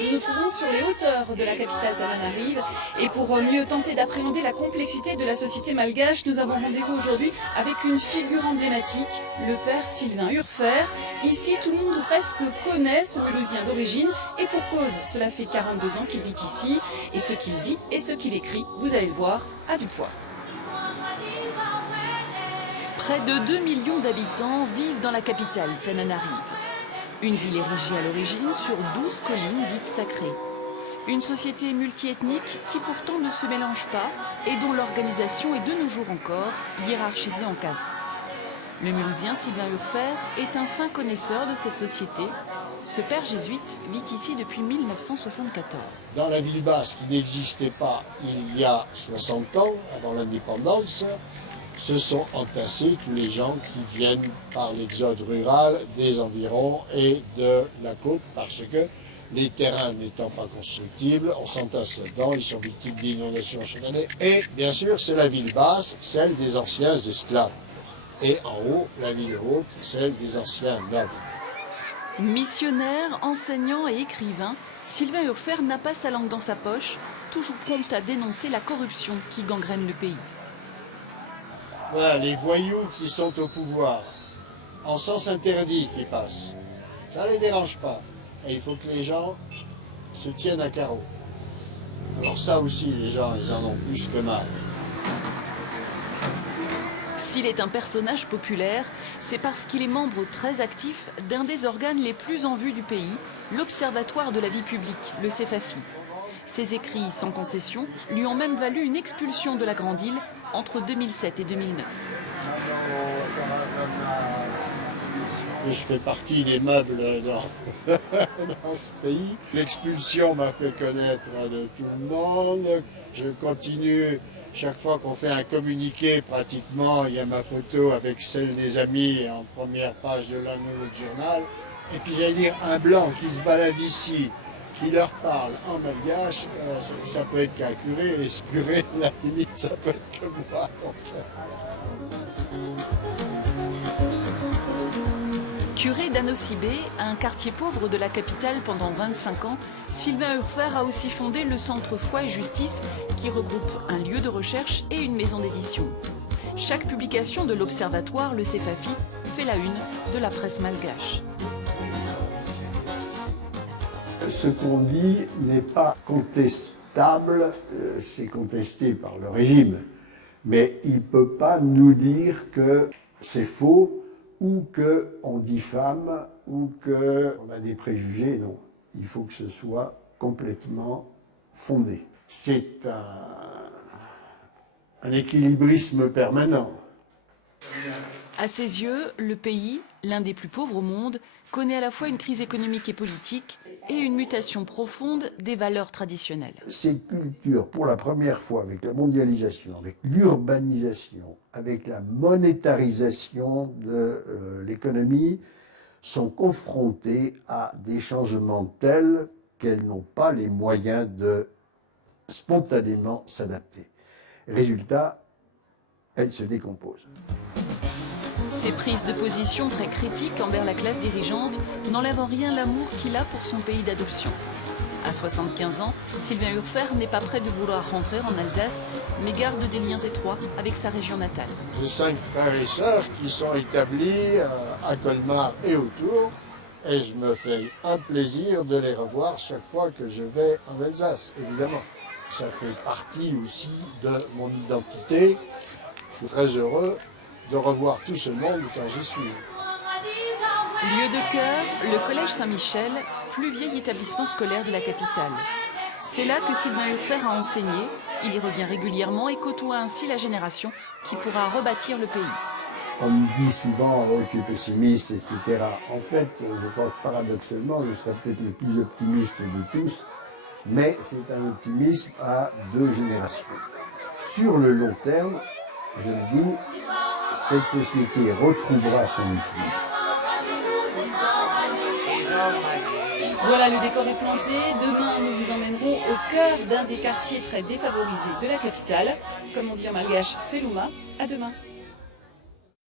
Nous nous trouvons sur les hauteurs de la capitale Tananarive et pour mieux tenter d'appréhender la complexité de la société malgache, nous avons rendez-vous aujourd'hui avec une figure emblématique, le père Sylvain Urfer. Ici, tout le monde ou presque connaît ce Mulhousien d'origine et pour cause, cela fait 42 ans qu'il vit ici et ce qu'il dit et ce qu'il écrit, vous allez le voir, a du poids. Près de 2 millions d'habitants vivent dans la capitale Tananarive. Une ville érigée à l'origine sur 12 collines dites sacrées. Une société multiethnique qui pourtant ne se mélange pas et dont l'organisation est de nos jours encore hiérarchisée en castes. Le Mulhousien Sylvain Urfer est un fin connaisseur de cette société. Ce père jésuite vit ici depuis 1974. Dans la ville basse qui n'existait pas il y a 60 ans, avant l'indépendance, se sont entassés tous les gens qui viennent par l'exode rural des environs et de la côte parce que les terrains n'étant pas constructibles, on s'entasse là-dedans, ils sont victimes d'inondations chaque année. Et bien sûr, c'est la ville basse, celle des anciens esclaves. Et en haut, la ville haute, celle des anciens nobles. Missionnaire, enseignant et écrivain, Sylvain Urfer n'a pas sa langue dans sa poche, toujours prompt à dénoncer la corruption qui gangrène le pays. Voilà, les voyous qui sont au pouvoir, en sens interdit qui passent, ça ne les dérange pas. Et il faut que les gens se tiennent à carreau. Alors ça aussi, les gens, ils en ont plus que marre. S'il est un personnage populaire, c'est parce qu'il est membre très actif d'un des organes les plus en vue du pays, l'Observatoire de la vie publique, le CEFAFI. Ses écrits sans concession lui ont même valu une expulsion de la Grande Île entre 2007 et 2009. Je fais partie des meubles dans ce pays. L'expulsion m'a fait connaître de tout le monde. Je continue, chaque fois qu'on fait un communiqué, pratiquement, il y a ma photo avec celle des amis en première page de l'un ou l'autre journal. Et puis j'allais dire, un blanc qui se balade ici, qui leur parle en malgache, ça peut être qu'un curé, et ce curé, à la limite, ça peut être que moi. Curé d'Anosibé, un quartier pauvre de la capitale pendant 25 ans, Sylvain Urfer a aussi fondé le Centre Foi et Justice qui regroupe un lieu de recherche et une maison d'édition. Chaque publication de l'Observatoire, le CEFAFI, fait la une de la presse malgache. Ce qu'on dit n'est pas contestable, c'est contesté par le régime, mais il ne peut pas nous dire que c'est faux ou qu'on diffame ou qu'on a des préjugés, non. Il faut que ce soit complètement fondé. C'est un équilibrisme permanent. À ses yeux, le pays, l'un des plus pauvres au monde, connaît à la fois une crise économique et politique et une mutation profonde des valeurs traditionnelles. Ces cultures, pour la première fois, avec la mondialisation, avec l'urbanisation, avec la monétarisation de l'économie, sont confrontées à des changements tels qu'elles n'ont pas les moyens de spontanément s'adapter. Résultat, elles se décomposent. Ces prises de position très critiques envers la classe dirigeante n'enlèvent en rien l'amour qu'il a pour son pays d'adoption. À 75 ans, Sylvain Urfer n'est pas prêt de vouloir rentrer en Alsace, mais garde des liens étroits avec sa région natale. J'ai 5 frères et sœurs qui sont établis à Colmar et autour, et je me fais un plaisir de les revoir chaque fois que je vais en Alsace, évidemment. Ça fait partie aussi de mon identité. Je suis très heureux de revoir tout ce monde quand j'y suis. Lieu de cœur, le Collège Saint-Michel, plus vieil établissement scolaire de la capitale. C'est là que Sylvain Urfer a enseigné, il y revient régulièrement et côtoie ainsi la génération qui pourra rebâtir le pays. On me dit souvent « oh, tu es pessimiste », etc. En fait, je crois que paradoxalement, je serais peut-être le plus optimiste de tous, mais c'est un optimisme à 2 générations. Sur le long terme, je me dis, cette société retrouvera son équilibre. Voilà, le décor est planté. Demain, nous vous emmènerons au cœur d'un des quartiers très défavorisés de la capitale. Comme on dit en malgache, Felouma. À demain.